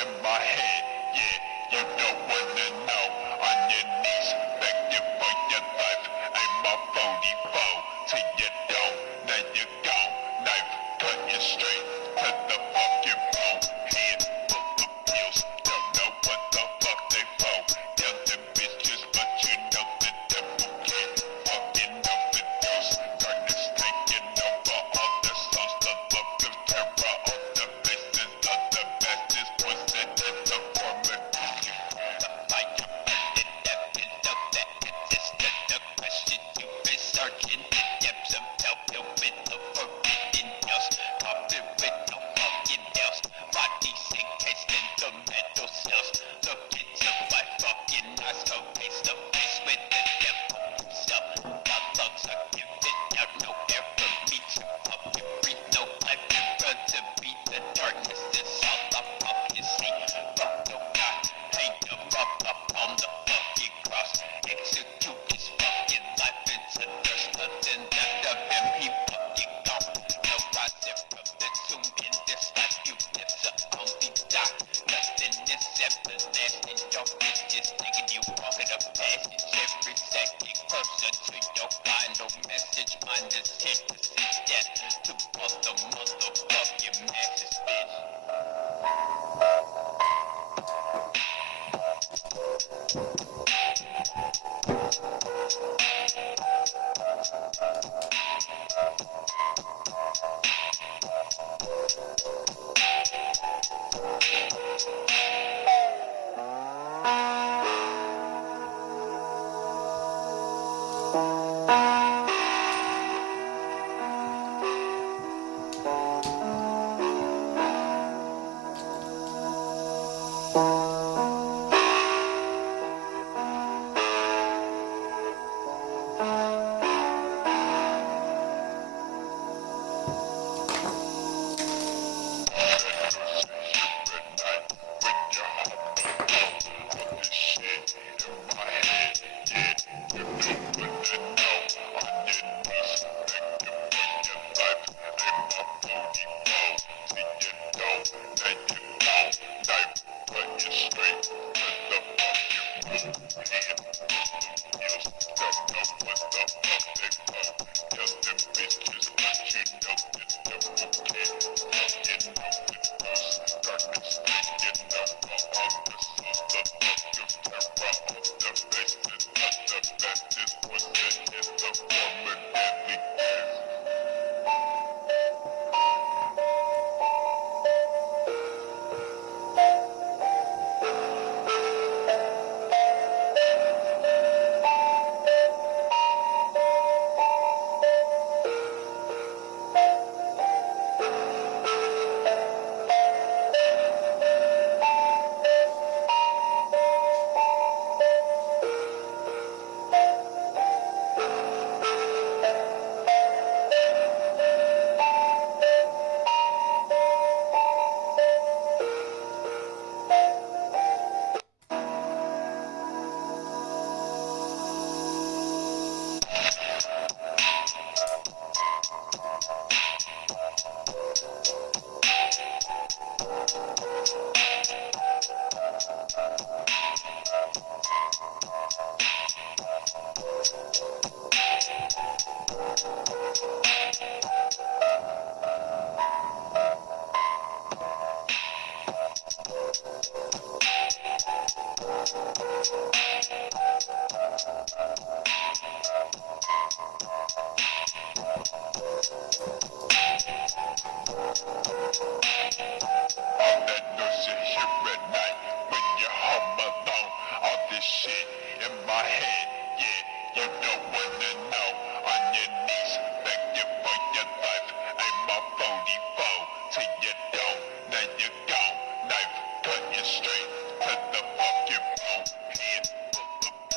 in my head. Yeah, you don't wanna know. On your knees, begging for your life. Ain't my 44 till you don't. Now you gone. Knife cut you straight to the fucking bone. Head full of pills, don't know what the fuck they for. Yelling bitches, but you know the devil can't fucking overdose. Darkness taking over all the souls. The look of terror on the faces of the bastards. Poison in the form of you. The fire burning up below that existed. The question you've been searching the depths of hell filled with the forbidden else. Coffin with no fucking else. Bodies encased in the metal cells. Look into my fucking eyes, go face to face with the devil himself. My lungs are giving out no air for me to fucking breathe. No life can run to beat the darkness. Is all I fucking see. Fuck no God, hang him up on the fucking cross. Execute his fucking life into dust. Nothing left of him, he fucking gone. No rising from the tomb in this life. You live to only die. Nothing is everlasting. Your bitch is taking you walking a passage every second closer to your final message. Mine is here to see death to all the motherfucking masses, bitch. Straight to the fucking bone, head full of